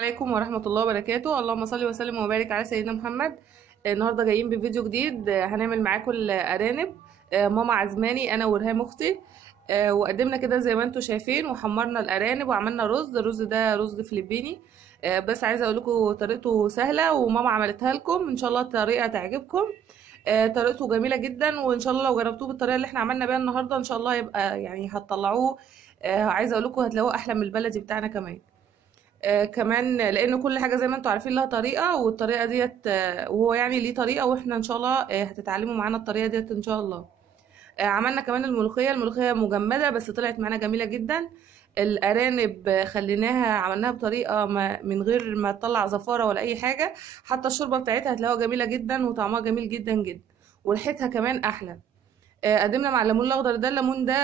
عليكم ورحمة الله وبركاته. اللهم صل وسلم وبارك على سيدنا محمد. النهارده جايين بفيديو جديد. هنعمل معاكم الأرانب. ماما عزماني أنا ورهام أختي. وقدمنا كده زي ما انتم شايفين، وحمرنا الأرانب وعملنا رز. الرز ده رز فلبيني. بس عايزة أقول لكم طريقته سهلة، وماما عملتها لكم، إن شاء الله الطريقة تعجبكم. طريقته جميلة جدا، وإن شاء الله لو جربتوه بالطريقة اللي احنا عملنا بيها النهارده إن شاء الله يبقى يعني هتطلعوه. عايزة أقول لكم هتلاقوه أحلى من البلدي بتاعنا كمان. كمان لان كل حاجه زي ما انتم عارفين لها طريقه، والطريقه ديت وهو يعني ليه طريقه، واحنا ان شاء الله هتتعلموا معانا الطريقه ديت ان شاء الله. عملنا كمان الملوخيه مجمده، بس طلعت معانا جميله جدا. الارانب خليناها عملناها بطريقه من غير ما تطلع زفاره ولا اي حاجه. حتى الشوربه بتاعتها هتلاقوها جميله جدا، وطعمها جميل جدا جدا، وريحتها كمان احلى. قدمنا مع الليمون الاخضر ده. الليمون ده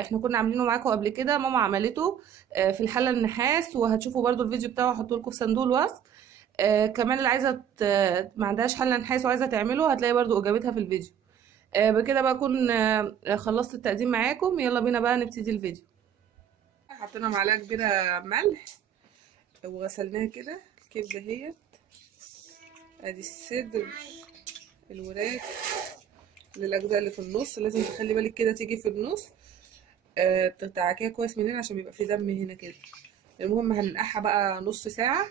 احنا كنا عاملينه معاكم قبل كده، ماما عملته في الحله النحاس، وهتشوفوا برضو الفيديو بتاعه، هحطه لكم في صندوق الوصف. كمان اللي عايزه ما عندهاش حله نحاس وعايزه تعمله، هتلاقي برضو اجابتها في الفيديو. بكده بقى اكون خلصت التقديم معاكم. يلا بينا بقى نبتدي الفيديو. حطينا معلقه كبيره ملح، وغسلناها كده. الكبده اهي، ادي الصدر، الوراك، الاجزاء اللي في النص لازم تخلي بالك كده تيجي في النص. تتعكيها كويس من هنا عشان بيبقى في دم هنا كده. المهم هننقعها بقى نص ساعه،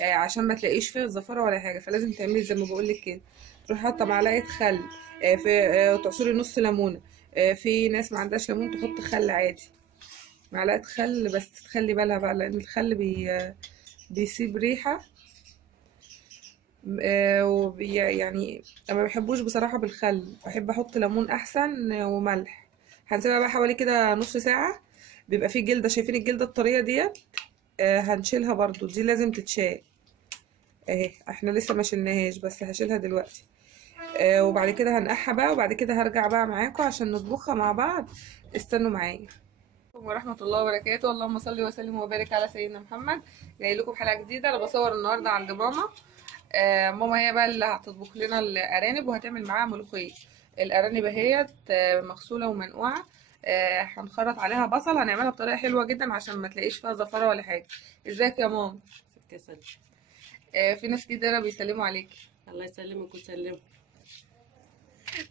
عشان ما تلاقيش فيها زفاره ولا حاجه. فلازم تعملي زي ما بقول لك كده، تروحي حاطه معلقه خل، في تعصري نص ليمونه. في ناس ما عندهاش ليمون تحط خل عادي، معلقه خل بس تخلي بالها بقى، لان الخل بيسيب ريحه. يعني انا ما بحبوش بصراحه بالخل، بحب احط ليمون احسن وملح. هنسيبها بقى حوالي كده نص ساعه. بيبقى فيه جلده، شايفين الجلده الطريه ديت؟ هنشيلها برضو، دي لازم تتشال اهي. احنا لسه ما شلناهاش، بس هشيلها دلوقتي. وبعد كده هنقعها بقى، وبعد كده هرجع بقى معاكم عشان نطبخها مع بعض. استنوا معايا. ورحمة الله وبركاته. اللهم صل وسلم وبارك على سيدنا محمد. جاي لكم حلقة جديدة. انا بصور النهارده عند ماما. ماما هي بقى اللي هتطبخ لنا الارانب، وهتعمل معاها ملوخية. الارانب اهيت مغسولة ومنقوعة. هنخرط عليها بصل، هنعملها بطريقة حلوة جدا عشان ما تلاقيش فيها زفارة ولا حاجة. ازيك يا ماما؟ في ناس كتير بيسلموا عليك. الله يسلمك ويسلمك.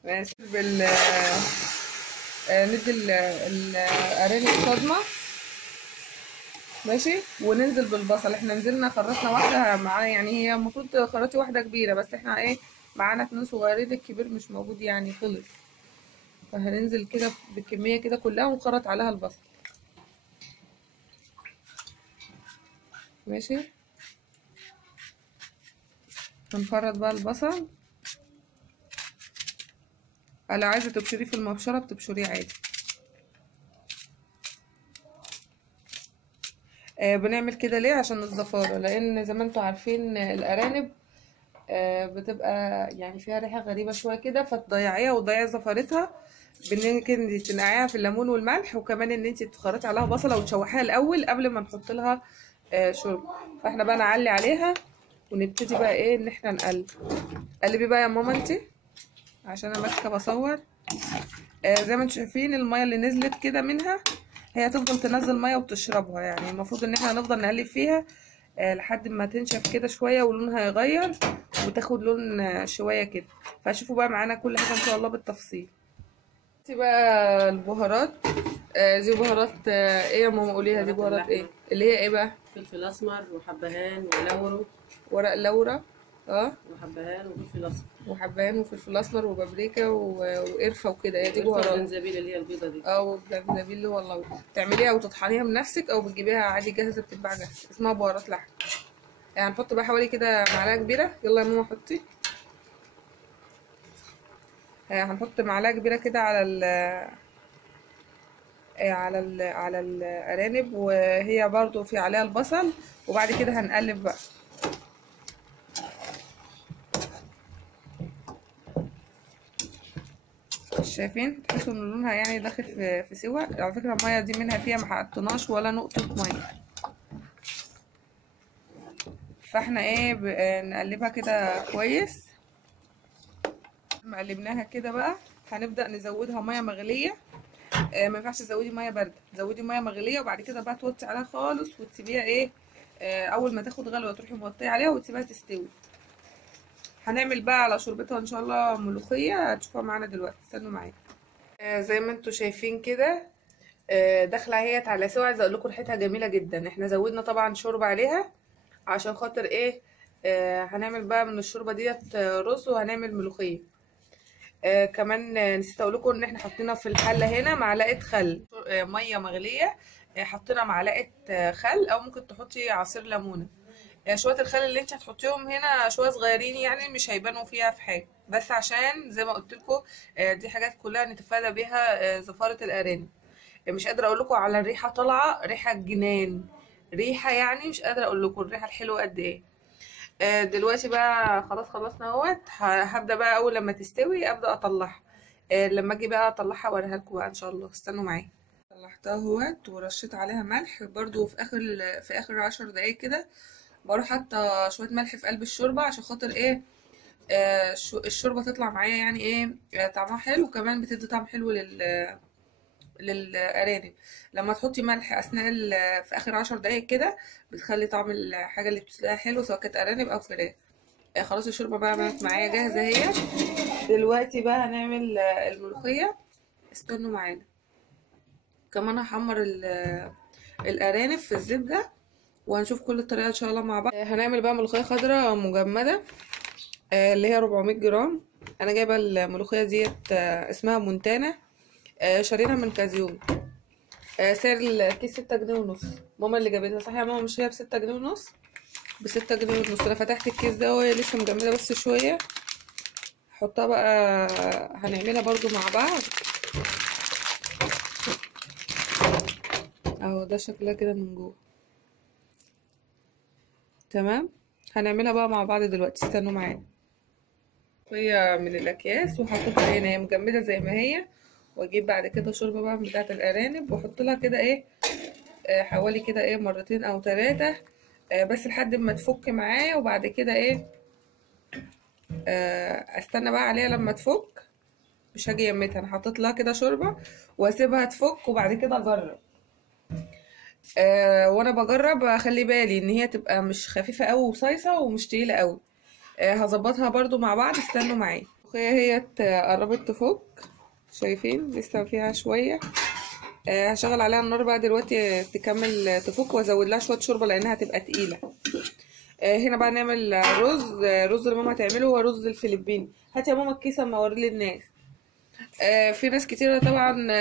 ماشي. ندي الارانب صدمه. ماشي، وننزل بالبصل. احنا نزلنا خرطنا واحده معانا، يعني هي المفروض خرطي واحده كبيره، بس احنا ايه معانا 2 صغيرين، الكبير مش موجود يعني خلص. فهننزل كده بالكميه كده كلها ونخرط عليها البصل. ماشي، هنخرط بقى البصل. لو عايزه تبشريه في المبشره بتبشريه عادي. بنعمل كده ليه؟ عشان الزفارة، لان زي ما انتوا عارفين الارانب بتبقى يعني فيها ريحة غريبة شوية كده، فتضيعيها وتضيعي زفارتها بانك انت تنقعيها في الليمون والملح، وكمان ان انت تخرطي عليها بصلة وتشوحيها الاول قبل ما نحط لها شرب. فاحنا بقى نعلي عليها ونبتدي بقى ايه ان احنا نقلب. قلبي بقى يا ماما انت، عشان انا ماسكه بصور. زي ما انتوا شايفين المية اللي نزلت كده منها، هي تفضل تنزل ميه وتشربها. يعني المفروض ان احنا نفضل نقلب فيها لحد ما تنشف كده شويه ولونها يغير وتاخد لون شويه كده. فشوفوا بقى معانا كل حاجه ان شاء الله بالتفصيل. دي بقى البهارات. دي بهارات ايه يا ماما؟ قوليها دي بهارات ايه؟ اللي هي ايه بقى؟ فلفل اسمر وحبهان ولورو، ورق لورا، وحبهان وفلفل اسمر وحبهان وفلفل اسمر وبابريكا وقرفه وكده. هي دي بهارات. والجنزبيل اللي هي البيضه دي. والجنزبيل اللي هو اللورا. تعمليها وتطحنيها بنفسك، او بتجيبيها عادي جاهزه بتتباع جاهزه، اسمها بهارات لحم. هنحط بقى حوالي كده معلقه كبيره. يلا يا ماما حطي. هنحط معلقه كبيره كده على الارانب، وهي برضو في عليها البصل. وبعد كده هنقلب بقى. شايفين؟ تحسوا ان لونها يعني داخل في سوا. على فكره الميه دي منها فيها ما حطيناش ولا نقطه ميه. فاحنا ايه نقلبها كده كويس. لما قلبناها كده بقى هنبدا نزودها ميه مغليه. ما ينفعش تزودي ميه بارده، زودي ميه مغليه، وبعد كده بقى توطي عليها خالص وتسيبيها ايه اول ما تاخد غلوه تروحي مغطيه عليها وتسيبها تستوي. هنعمل بقى على شوربتها ان شاء الله ملوخيه، هتشوفوها معانا دلوقتي، استنوا معايا. زي ما انتوا شايفين كده داخله اهيت على سوا. عايزه اقول لكم ريحتها جميله جدا. احنا زودنا طبعا شوربه عليها عشان خاطر ايه، هنعمل بقى من الشوربه ديت رز وهنعمل ملوخيه. كمان نسيت اقول لكم ان احنا حطينا في الحله هنا معلقه خل، ميه مغليه، حطينا معلقه خل، او ممكن تحطي عصير ليمونه. شويه الخل اللي انت هتحطيهم هنا شويه صغيرين، يعني مش هيبانوا فيها في حاجه، بس عشان زي ما قلت لكم دي حاجات كلها نتفادى بيها زفاره الارانب. مش قادره اقول لكم على الريحه، طالعه ريحه جنان، ريحه يعني مش قادره اقول لكم الريحه الحلوه قد ايه. دلوقتي بقى خلاص خلصنا اهوت. هبدا بقى اول لما تستوي ابدا اطلعها. لما اجي بقى اطلعها اوريها لكم بقى ان شاء الله، استنوا معايا. طلعتها اهوت ورشيت عليها ملح برضو في اخر 10 دقايق كده. بروح حاطه شويه ملح في قلب الشوربه عشان خاطر ايه، الشوربه تطلع معايا يعني ايه، طعمها حلو، وكمان بتدي طعم حلو للارانب. لما تحطي ملح اثناء في اخر 10 دقايق كده بتخلي طعم الحاجه اللي بتسلقها حلو، سواء كانت ارانب او فراخ. خلاص الشوربه بقى بقت معايا جاهزه اهي. دلوقتي بقى هنعمل الملوخيه، استنوا معانا. كمان هحمر الارانب في الزبده، وهنشوف كل الطريقه ان شاء الله مع بعض. هنعمل بقى ملوخيه خضراء مجمده اللي هي 400 جرام. انا جايبه الملوخيه ديت اسمها مونتانا، شارينها من كازيون. سعر الكيس 6 جنيه ونص. ماما اللي جابتها، صح يا ماما؟ مش هي ب6 جنيه ونص؟ ب6 جنيه ونص. انا فتحت الكيس ده وهي لسه مجمده بس شويه. هحطها بقى، هنعملها برضو مع بعض اهو. ده شكلها كده من جوه تمام. هنعملها بقى مع بعض دلوقتي، استنوا معانا. هي من الاكياس وحطيتها هنا، هي مجمده زي ما هي. واجيب بعد كده شوربه بقى بتاعه الارانب واحط لها كده ايه، حوالي كده ايه مرتين او 3، بس لحد ما تفك معايا. وبعد كده ايه، استنى بقى عليها لما تفك. مش هاجي يمتها، انا حطيت لها كده شوربه واسيبها تفك وبعد كده اجرب. وانا بجرب اخلي بالي ان هي تبقى مش خفيفه قوي وصيصه ومش تقيله قوي. هظبطها برضو مع بعض، استنوا معايا. هي قربت تفك، شايفين لسه فيها شويه. هشغل عليها النار بقى دلوقتي تكمل تفك، وازود لها شويه شوربه لانها هتبقى تقيله. هنا بقى نعمل رز. رز اللي ماما هتعمله هو رز الفلبيني. هات يا ماما الكيسه اما اوريه للناس. في ناس كتيره طبعا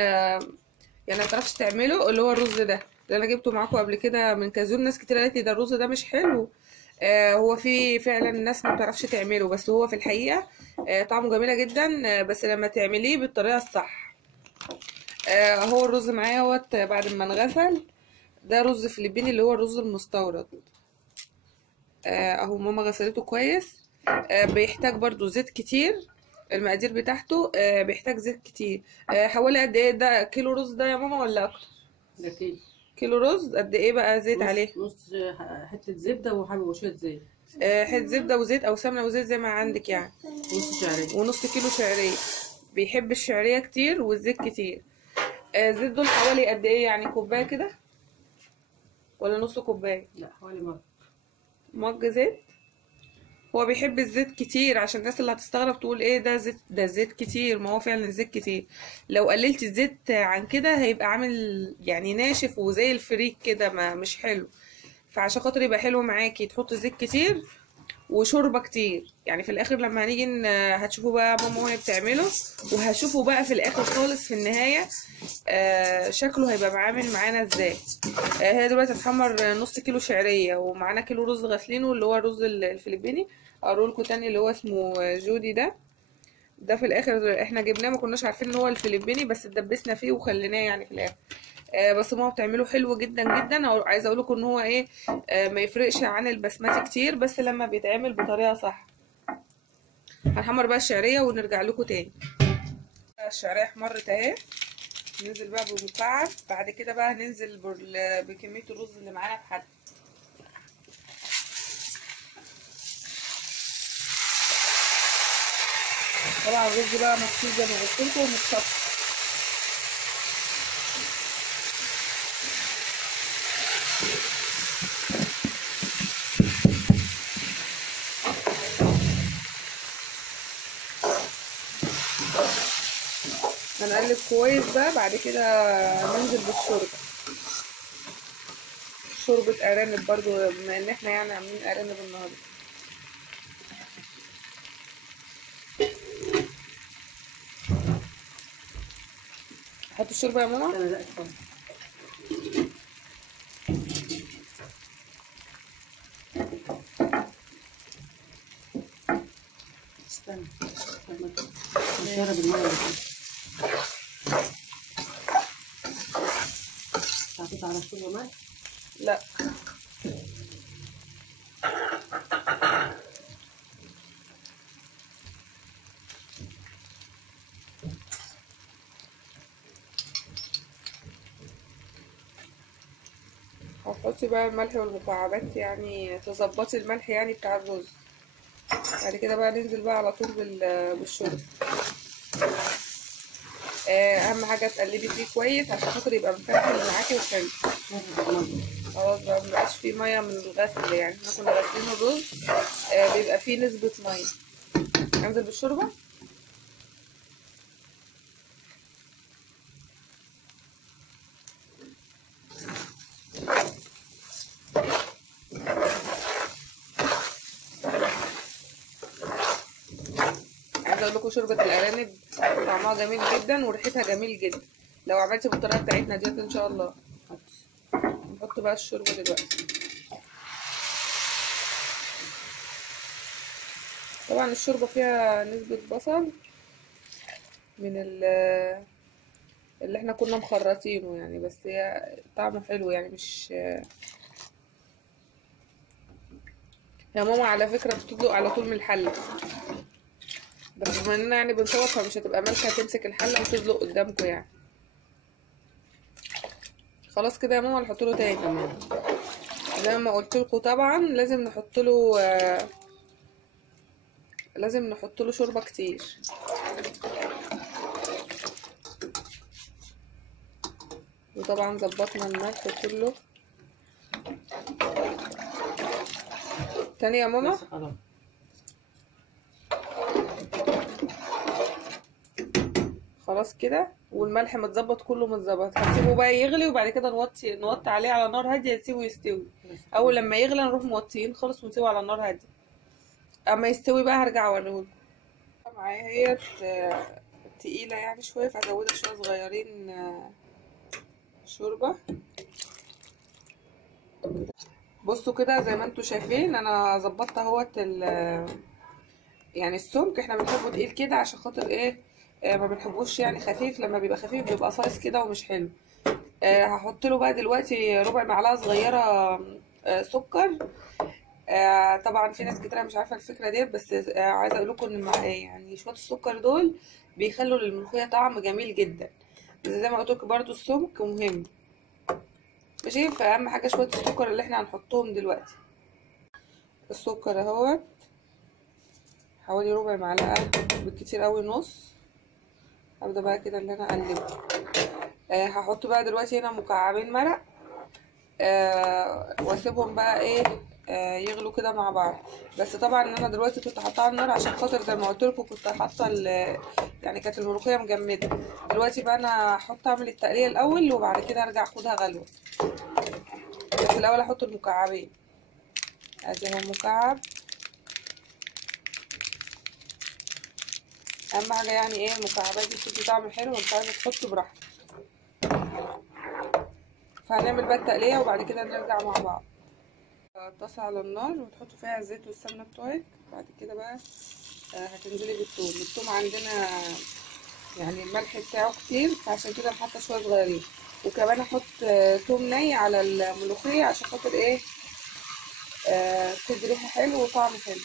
يعني ما تعرفش تعمله، اللي هو الرز ده اللي انا جبته معاكم قبل كده من كازون. ناس كتير قالت لي ده الرز ده مش حلو. هو في فعلا ناس ما بتعرفش تعمله، بس هو في الحقيقه طعمه جميله جدا، بس لما تعمليه بالطريقه الصح. هو الرز معايا اهوت بعد ما انغسل. ده رز فلبيني اللي هو الرز المستورد. اهو ماما غسلته كويس. بيحتاج برضو زيت كتير. المقادير بتاعته بيحتاج زيت كتير. حوالي قد ايه ده كيلو رز ده يا ماما ولا اكتر؟ ده كيلو. كيلو رز قد ايه بقى زيت عليه؟ نص حتة زبدة وشوية زيت. حته زبده وزيت او سمنه وزيت زي ما عندك يعني. نص شعرية. ونص كيلو شعريه. بيحب الشعريه كتير والزيت كتير. زيت دول حوالي قد ايه يعني، كوبايه كده ولا نص كوبايه؟ لا حوالي مج زيت. هو بيحب الزيت كتير، عشان الناس اللي هتستغرب تقول ايه ده زيت، ده زيت كتير. ما هو فعلا الزيت كتير. لو قللت الزيت عن كده هيبقى عامل يعني ناشف وزي الفريك كده، ما مش حلو. فعشان خاطر يبقى حلو معاكي تحط زيت كتير وشوربه كتير. يعني في الاخر لما هنيجي هتشوفوا بقى ماما وهي بتعمله، وهشوفوا بقى في الاخر خالص في النهايه شكله هيبقى عامل معانا ازاي. هي دلوقتي هتحمر نص كيلو شعريه، ومعانا كيلو رز غسلينه اللي هو الرز الفلبيني. اقول تاني اللي هو اسمه جودي ده في الاخر احنا جبناه، ما كناش عارفين ان هو الفلبيني، بس اتدبسنا فيه وخليناه يعني في الاخر. بس ماما بتعمله حلو جدا جدا. عايزه اقول لكم ان هو ايه، ما يفرقش عن البسمتي كتير، بس لما بيتعمل بطريقه صح. هنحمر بقى الشعريه ونرجع لكم تاني. الشعريه احمرت اهي. ننزل بقى بالمكعب. بعد كده بقى هننزل بكميه الرز اللي معانا في حد. طبعا الرز بقى مغسول زي ما قلت لكم ومتصفى. هنقلب كويس بقى. بعد كده ننزل بالشوربه، شوربه ارانب برضو بما ان احنا يعني عاملين ارانب النهارده. احط الشوربه يا ماما؟ انا لا اتفضل. استنى لما نشرب الميه دي. حطيت على الشوربه ملح؟ لا. هتحطي بقى الملح والمكعبات يعني تظبطي الملح يعني بتاع الرز. بعد كده بقى ننزل بقى على طول بالشوربه. اهم حاجه تقلبي فيه كويس عشان خاطر يبقى مفلفل معاكي وحلو. خلاص بقى مبقاش فيه ميه من الغسل، يعني احنا كنا غاسلين الرز بيبقى فيه نسبه ميه. انزل بالشوربه. عايزه اقول لكم شوربه الارانب طعمها جميل جدا وريحتها جميل جدا لو عملتي بالطريقه بتاعتنا ديت ان شاء الله. نحط بقى الشوربه دلوقتي. طبعا الشوربه فيها نسبه بصل من اللي احنا كنا مخرطينه يعني، بس هي طعمه حلو يعني مش. يا ماما على فكره بتطلق على طول من الحله، بس بما اننا يعني بنصور فمش هتبقى مالكه تمسك الحله وتطلق قدامكم يعني. خلاص كده يا ماما نحط له تاني زي ما قلت لكم. طبعا لازم نحط له شوربه كتير. وطبعا ظبطنا الملح كله. تاني يا ماما. خلاص كده والملح متظبط كله متظبط. هنسيبه بقى يغلي وبعد كده نوطي عليه على نار هاديه نسيبه يستوي. اول لما يغلي نروح موطيين خالص ونسيبه على نار هاديه. اما يستوي بقى هرجع اوريهولكم. معايا هي تقيله يعني شويه فهزودها شويه صغيرين شوربه. بصوا كده زي ما انتوا شايفين انا ظبطت اهوت يعني السمك. احنا بنحبه تقيل كده عشان خاطر ايه ما بنحبوش يعني خفيف. لما بيبقى خفيف بيبقى صايص كده ومش حلو. هحط له بقى دلوقتي ربع معلقه صغيره سكر. طبعا في ناس كتير مش عارفه الفكره ديت، بس عايزه اقول لكم ان يعني شويه السكر دول بيخلوا للملوخيه طعم جميل جدا. بس زي ما قلت لكم برده السمك مهم ماشي. فاهم حاجه شويه السكر اللي احنا هنحطهم دلوقتي. السكر اهوت حوالي ربع معلقه بالكتير قوي نص. هبدا بقى كده اللي انا اقلبه. هحط بقى دلوقتي هنا مكعبين مرق واسيبهم بقى ايه يغلوا كده مع بعض. بس طبعا انا دلوقتي كنت حاطاه على النار عشان خاطر زي ما قلت لكم كنت حاطه يعني كانت الملوخيه مجمده. دلوقتي بقى انا هحط اعمل التقليه الاول وبعد كده ارجع اخدها غلوه. بس الاول احط المكعبين. ادي اهو مكعب. اهم حاجه يعني ايه المكعبات دي بتدي طعم حلو وانت عايزه تحطه براحتك. فهنعمل بقى التقليه وبعد كده نرجع مع بعض. طاسه على النار وتحطوا فيها الزيت والسمنه بتوعك. بعد كده بقى هتنزلي بالثوم. الثوم عندنا يعني الملح بتاعه كتير فعشان كده حاطه شويه صغيرين. وكمان احط ثوم ني على الملوخيه عشان خاطر ايه تدي ريحه حلو وطعم حلو.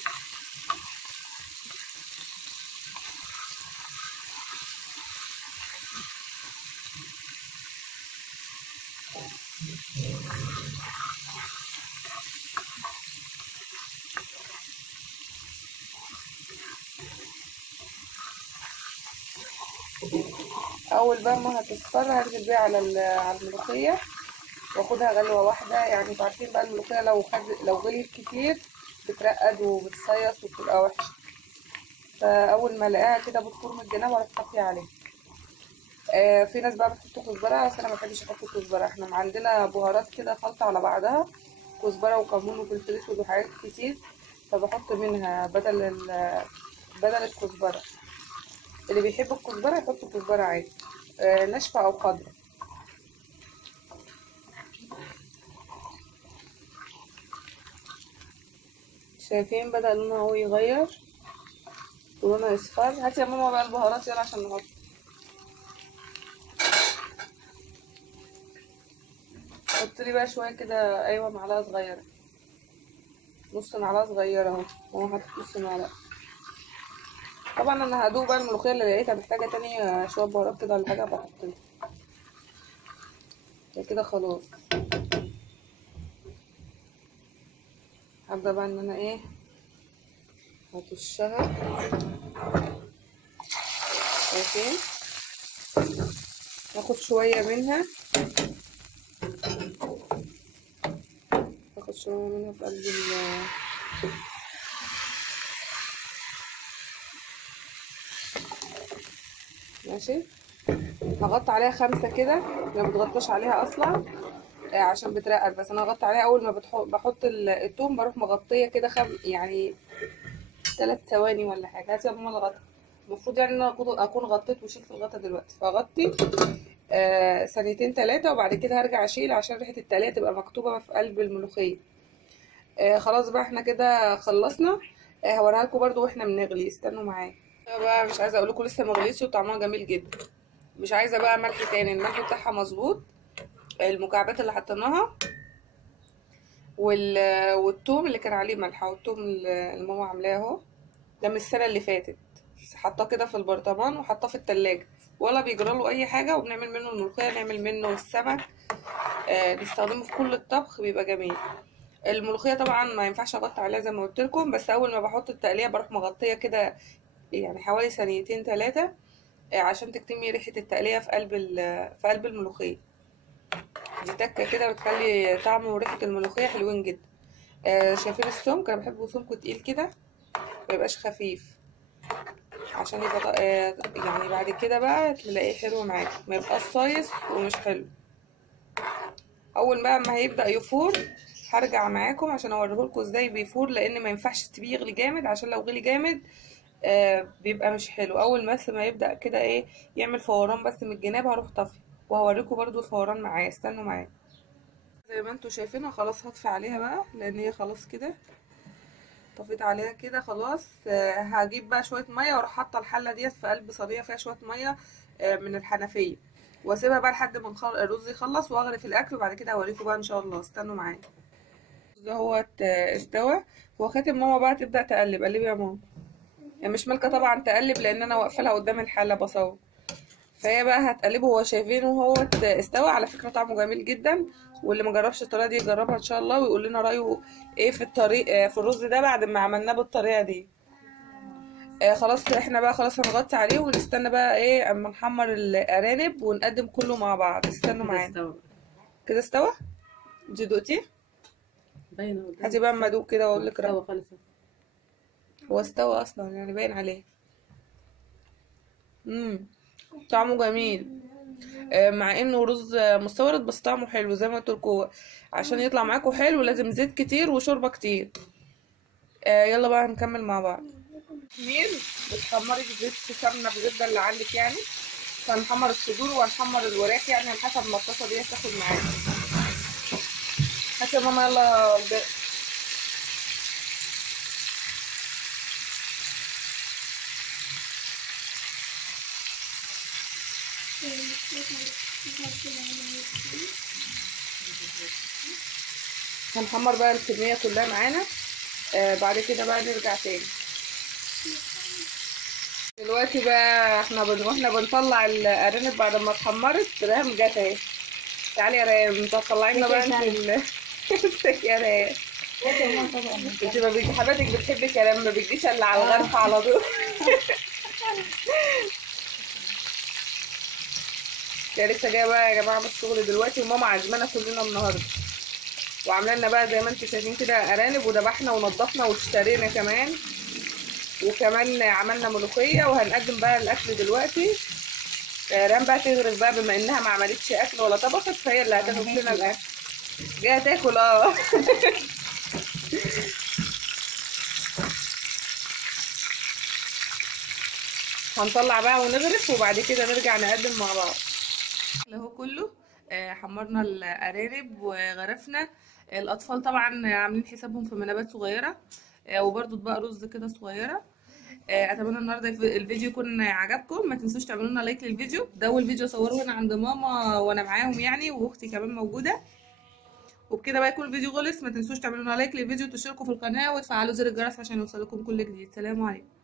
اول بقى ما هتصفر هنزل بيها على الملوخيه واخدها غلوه واحده. يعني انتوا عارفين بقى الملوخيه لو غليت كتير بترقد وبتصيص وبتبقى وحشه. فاول ما الاقيها كده بتخور من الجناب اروح طافيه عليها. في ناس بقى بتحط كزبره بس انا ما بحبش احط كزبره. احنا عندنا بهارات كده خلطه على بعضها، كزبره وكمون وفلفل اسود وحاجات كتير، فبحط منها بدل الكزبره. اللي بيحب الكزبره يحط كزبره عادي، ناشفه او خضراء. شايفين بدأ لونه هو يغير ولونه يصفر. هاتي يا ماما بقى البهارات يلا عشان نحط. حط لي بقى شويه كده، ايوه معلقه صغيره، نص معلقه صغيره اهو. هو حاطط نص معلقه. طبعا انا هدوق بقى الملوخيه اللي لقيتها محتاجه تاني شويه بهارات كده ولا حاجه بحط لها كده. خلاص هبدا بقى ان انا ايه هطشها. شايفين؟ هاخد شويه منها، هاخد شويه منها في قلب ماشي. هغطي عليها 5 كده، ما بتغطاش عليها اصلا عشان بترقل. بس انا هغطي عليها اول ما بحط التوم، بروح مغطيه كده يعني 3 ثواني ولا حاجه. هاتي يا ماما الغطا. المفروض يعني ان انا اكون غطيت وشلت الغطا دلوقتي، فاغطي ثانيتين 3 وبعد كده هرجع اشيل عشان ريحه التقليه تبقى مكتوبه في قلب الملوخيه. خلاص بقى احنا كده خلصنا. هوريها لكم برده واحنا بنغلي، استنوا معايا بقى. مش عايزه اقول لكم لسه مغليتش وطعمها جميل جدا. مش عايزه بقى ملح تاني، الملح بتاعها مظبوط. المكعبات اللي حطيناها والثوم اللي كان عليه ملح، والثوم اللي ماما عاملاه اهو ده من السنه اللي فاتت، حطاه كده في البرطمان وحطاه في التلاجة، ولا بيجرى له اي حاجه. وبنعمل منه الملوخيه، نعمل منه السمك، نستخدمه في كل الطبخ، بيبقى جميل. الملوخيه طبعا ما ينفعش اغطي عليها زي ما قلت لكم، بس اول ما بحط التقليه بروح مغطيه كده يعني حوالي ثانيتين 3 عشان تكتمي ريحه التقليه في قلب الملوخيه. دي تكه كده بتخلي طعم وريحه الملوخيه حلوين جدا. شايفين السمك؟ انا بحبه سمكه تقيل كده، ما يبقاش خفيف، عشان يبقى يعني بعد كده بقى تلاقيه حلو معاك، ما يبقاش صايص ومش حلو. اول بقى ما هيبدا يفور هرجع معاكم عشان اوريهولكم ازاي بيفور، لان ما ينفعش تسيبيه يغلي جامد، عشان لو غلي جامد بيبقى مش حلو. اول بس ما يبدا كده ايه يعمل فوران بس من الجناب هروح طفي، وهوريكم برضو الفوران معايا. استنوا معايا. زي ما انتوا شايفينها خلاص هطفي عليها بقى، لان هي خلاص كده طفيت عليها كده خلاص. هجيب بقى شويه ميه واروح حاطه الحله ديت في قلب صينيه فيها شويه ميه من الحنفيه، واسيبها بقى لحد ما الرز يخلص واغرف الاكل، وبعد كده هوريكم بقى ان شاء الله. استنوا معايا. الرز اهوت استوى. هو خاتم ماما بقى تبدا تقلب. قلبي يا ماما. يعني مش مالكه طبعا تقلب لان انا واقفه لها قدام الحله بصور، فهي بقى هتقلبه. هو شايفينه هو استوى. على فكره طعمه جميل جدا، واللي ما جربش الطريقه دي يجربها ان شاء الله ويقول لنا رايه ايه في الطريق في الرز ده بعد ما عملناه بالطريقه دي. خلاص احنا بقى خلاص هنغطي عليه ونستنى بقى ايه اما نحمر الارانب ونقدم كله مع بعض. استنوا معانا. كده استوى. انتي دقتي؟ باينه قدامك. هاتي بقى اما ادوق كده واقول لك استوى خالص. هو استوى اصلا يعني باين عليه. طعمه جميل. مع انه رز مستورد بس طعمه حلو زي ما قلت لكم. عشان يطلع معاكم حلو لازم زيت كتير وشوربه كتير. يلا بقى نكمل مع بعض. مين بتحمري في زيت في سمنه بزبده اللي عندك يعني، فنحمر الصدور وهنحمر الوراك يعني على حسب ما الطاسه دي تاخد معانا. هاتي يا ماما يلا هنحمر بقى الكميه كلها معانا. بعد كده بقى نرجع تاني. دلوقتي بقى احنا بنطلع الارانب بعد ما اتحمرت. ريهام جت اهي. تعالي يا ريهام انت هتطلعينا بقى انت امسك يا ريهام. انت ما بيجي حباتك بتحبي كلام ما بيجيش الا على الغرفه على طول. يا لسه جايه بقى يا جماعه من الشغل دلوقتي، وماما عازمانا كلنا النهارده، وعامله لنا بقى زي ما انتم شايفين كده ارانب، وذبحنا ونضفنا واشترينا كمان، وكمان عملنا ملوخيه، وهنقدم بقى الاكل دلوقتي. ريان بقى تغرف بقى، بما انها ما عملتش اكل ولا طبخت، فهي اللي هتغرف لنا الاكل. جايه تاكل هنطلع بقى ونغرف، وبعد كده نرجع نقدم مع بعض. اهو كله حمرنا الارانب وغرفنا. الاطفال طبعا عاملين حسابهم في منابات صغيره، وبرده اطباق رز كده صغيره. اتمنى النهارده الفيديو يكون عجبكم. ما تنسوش تعملوا لنا لايك للفيديو ده، والفيديو اصوره هنا عند ماما وانا معاهم يعني، واختي كمان موجوده. وبكده بقى يكون الفيديو خلص. ما تنسوش تعملوا لنا لايك للفيديو، وتشتركوا في القناه، وتفعلوا زر الجرس عشان يوصلكم كل جديد. سلام عليكم.